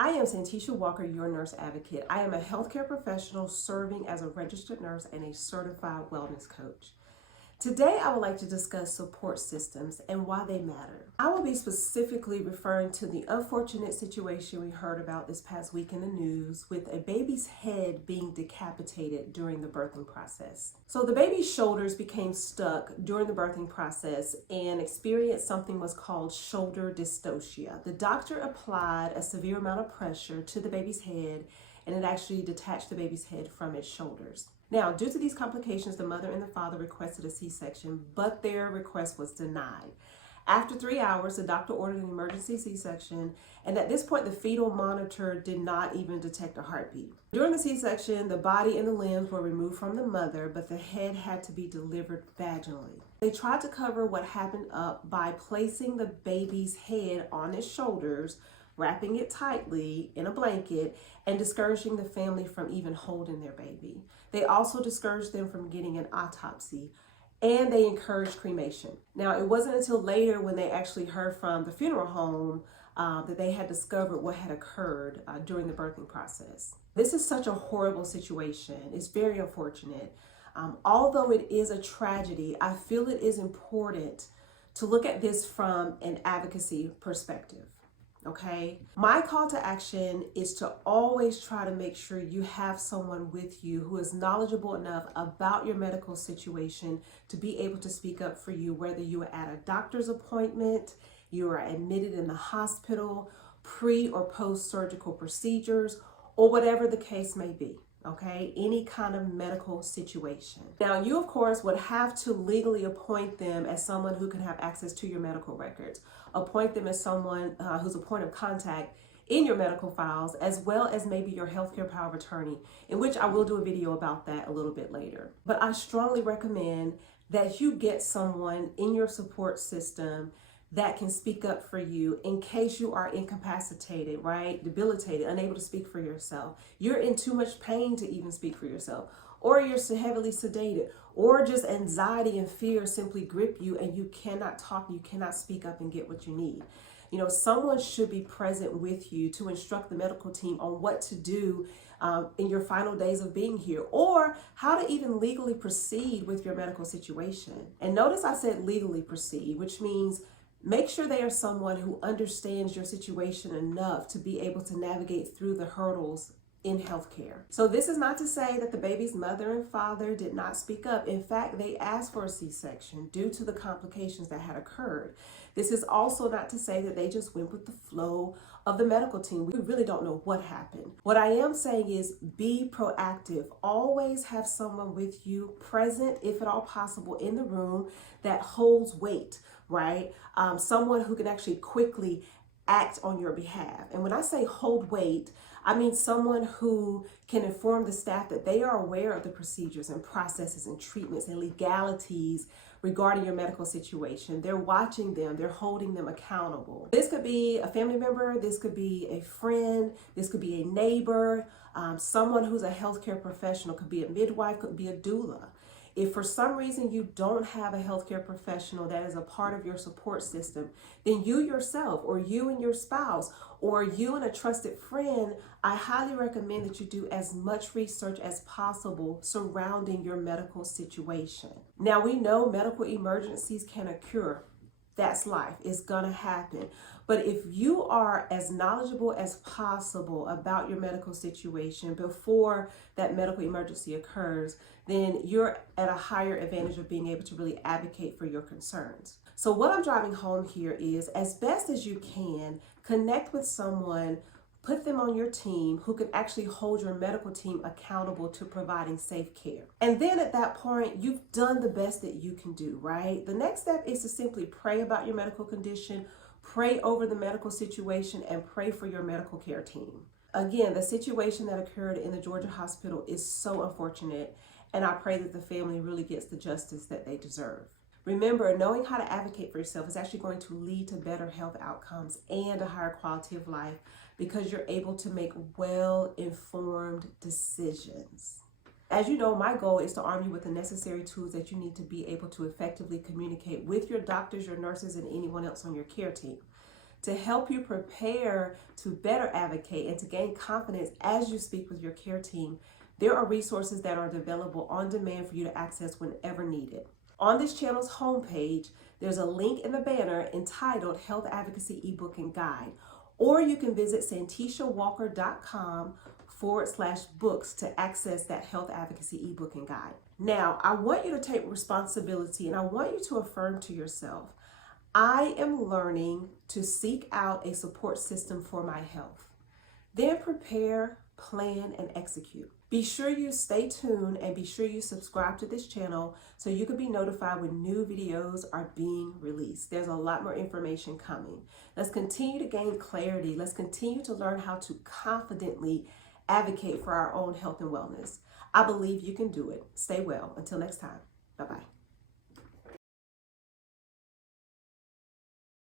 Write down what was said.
I am Santisha Walker, your nurse advocate. I am a healthcare professional serving as a registered nurse and a certified wellness coach. Today, I would like to discuss support systems and why they matter. I will be specifically referring to the unfortunate situation we heard about this past week in the news with a baby's head being decapitated during the birthing process. So the baby's shoulders became stuck during the birthing process and experienced something was called shoulder dystocia. The doctor applied a severe amount of pressure to the baby's head and it actually detached the baby's head from its shoulders. Now, due to these complications, the mother and the father requested a C-section, but their request was denied. After 3 hours, the doctor ordered an emergency C-section, and at this point, the fetal monitor did not even detect a heartbeat. During the C-section, the body and the limbs were removed from the mother, but the head had to be delivered vaginally. They tried to cover what happened up by placing the baby's head on its shoulders, wrapping it tightly in a blanket, and discouraging the family from even holding their baby. They also discouraged them from getting an autopsy, and they encouraged cremation. Now, it wasn't until later when they actually heard from the funeral home that they had discovered what had occurred during the birthing process. This is such a horrible situation. It's very unfortunate. Although it is a tragedy, I feel it is important to look at this from an advocacy perspective. Okay, my call to action is to always try to make sure you have someone with you who is knowledgeable enough about your medical situation to be able to speak up for you, whether you are at a doctor's appointment, you are admitted in the hospital, pre or post surgical procedures, or whatever the case may be. Okay, any kind of medical situation. Now, you of course would have to legally appoint them as someone who can have access to your medical records. Appoint them as someone who's a point of contact in your medical files, as well as maybe your healthcare power of attorney, in which I will do a video about that a little bit later. But I strongly recommend that you get someone in your support system that can speak up for you in case you are incapacitated, right? Debilitated, unable to speak for yourself. You're in too much pain to even speak for yourself, or you're so heavily sedated, or just anxiety and fear simply grip you and you cannot talk, you cannot speak up and get what you need. You know, someone should be present with you to instruct the medical team on what to do in your final days of being here, or how to even legally proceed with your medical situation. And notice I said legally proceed, which means make sure they are someone who understands your situation enough to be able to navigate through the hurdles in healthcare. So this is not to say that the baby's mother and father did not speak up. In fact, they asked for a C-section due to the complications that had occurred. This is also not to say that they just went with the flow of the medical team. We really don't know what happened. What I am saying is be proactive. Always have someone with you present, if at all possible, in the room that holds weight, right? Someone who can actually quickly act on your behalf. And when I say hold weight, I mean someone who can inform the staff that they are aware of the procedures and processes and treatments and legalities regarding your medical situation. They're watching them, they're holding them accountable. This could be a family member, this could be a friend, this could be a neighbor, someone who's a healthcare professional, could be a midwife, could be a doula. If for some reason you don't have a healthcare professional that is a part of your support system, then you yourself, or you and your spouse, or you and a trusted friend, I highly recommend that you do as much research as possible surrounding your medical situation. Now, we know medical emergencies can occur. That's life. It's gonna happen. But if you are as knowledgeable as possible about your medical situation before that medical emergency occurs, then you're at a higher advantage of being able to really advocate for your concerns. So what I'm driving home here is, as best as you can, connect with someone, put them on your team who can actually hold your medical team accountable to providing safe care. And then at that point, you've done the best that you can do, right? The next step is to simply pray about your medical condition, pray over the medical situation, and pray for your medical care team. Again, the situation that occurred in the Georgia hospital is so unfortunate, and I pray that the family really gets the justice that they deserve. Remember, knowing how to advocate for yourself is actually going to lead to better health outcomes and a higher quality of life because you're able to make well-informed decisions. As you know, my goal is to arm you with the necessary tools that you need to be able to effectively communicate with your doctors, your nurses, and anyone else on your care team. to help you prepare to better advocate and to gain confidence as you speak with your care team. There are resources that are available on demand for you to access whenever needed. On this channel's homepage, there's a link in the banner entitled Health Advocacy eBook and Guide, or you can visit santishawalker.com/books to access that Health Advocacy eBook and Guide. Now, I want you to take responsibility and I want you to affirm to yourself, I am learning to seek out a support system for my health. Then prepare, plan, and execute. Be sure you stay tuned and be sure you subscribe to this channel so you can be notified when new videos are being released. There's a lot more information coming. Let's continue to gain clarity. Let's continue to learn how to confidently advocate for our own health and wellness. I believe you can do it. Stay well. Until next time. Bye-bye.